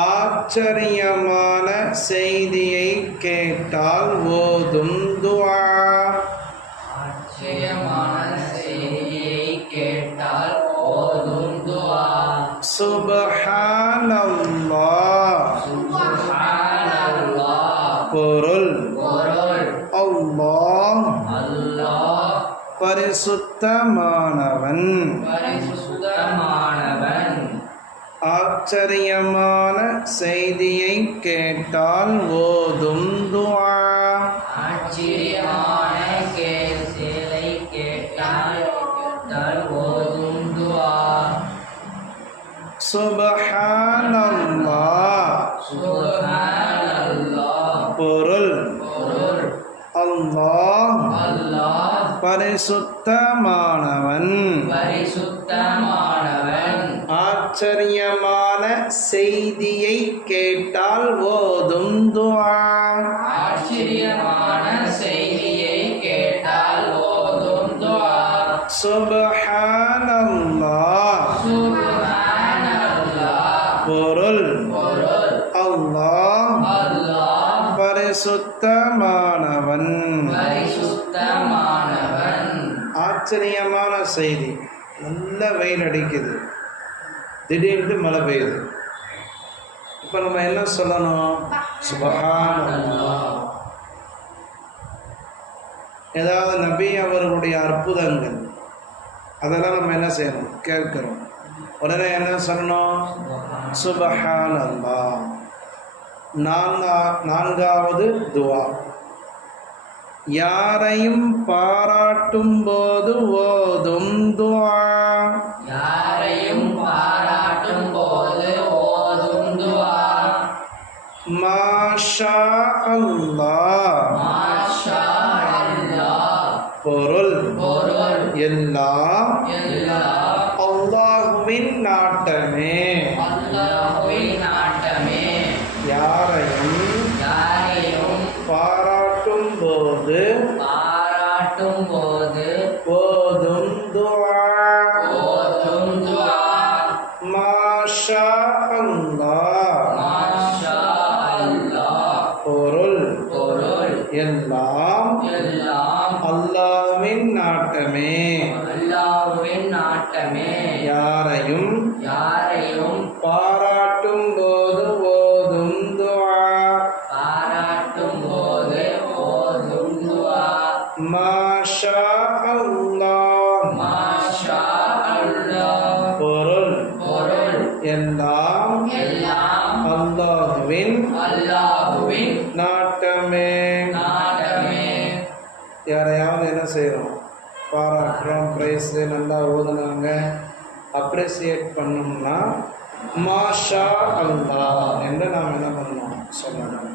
ஆச்சரியமான செய்தியை கேட்டால் ஓதும் துஆ. ஆச்சரியமான செய்தியை கேட்டால் ஓதும் துஆ. சுப்ஹானல்லாஹ். சுப்ஹானல்லாஹ். பொருள் அல்லாஹ் அல்லாஹ் பரிசுத்தமானவன். பரிசுத்தமானவன். ஆச்சரியமான செய்தியை கேட்டால் ஓதும் துஆ. ஆச்சரியமான செய்தியை கேட்டால் ஓதும் துஆ. சுப்ஹானல்லாஹ். சுப்ஹானல்லாஹ். பொருள் அல்லாஹ் பரிசுத்தமானவன். பரிசுத்தமானவன். ஆச்சரியமான செய்தியை கேட்டால் ஓதும் துஆ. ஆச்சரியமான செய்தியை கேட்டால் ஓதும் துஆ. சுப்ஹானல்லாஹ். சுப்ஹானல்லாஹ். பொருள் அல்லாஹ் பரிசுத்தமானவன். பரிசுத்தமானவன். ஆச்சரியமான செய்தி. நல்ல வெயில் அடிக்குது, திடீர்னு மழை பெய்யுது. இப்போ நம்ம என்ன சொல்லணும்? சுப்ஹானல்லாஹ். ஏதாவது நபி அவர்களுடைய அற்புதங்கள் அதெல்லாம் நம்ம என்ன செய்யணும்? கேட்கிறோம். உடனே என்ன சொல்லணும்? சுப்ஹானல்லாஹ். நான்காவது துஆ. யாரையும் பாராட்டும் போது ஓதும் துஆ. யாரையும் பாராட்டும் போது ஓதும் துஆ. மாஷா அல்லாஹ். மாஷா அல்லாஹ். பொருள் எல்லாம் அல்லாஹ்வின் நாட்டமே. அல்லாஹ்வின் நாட்டமே. யாரையும் பாராட்டும் போது ஓதும் துஆ. மாஷா அல்லாஹ். மாஷா அல்லாஹ். பொருள் எல்லாம் அல்லாஹ்வின் நாட்டமே. அல்லாஹ்வின் நாட்டமே. யாரையும் பாராட்டும் போது ஓதும் துஆ. மாஷா அல்லாஹ். மாஷா அல்லாஹ். பொருள் எல்லாம் அல்லாஹ்வின் நாட்டமே. யாரையாவது என்ன செய்யறோம்? பாராட்டுறோம், பிரைஸ் நல்லா ஓதுனாங்க, அப்ரிசியேட் பண்ணோம்னா மாஷா அல்லாஹ் என்று நாம் என்ன பண்ணணும்? சொல்லணும்.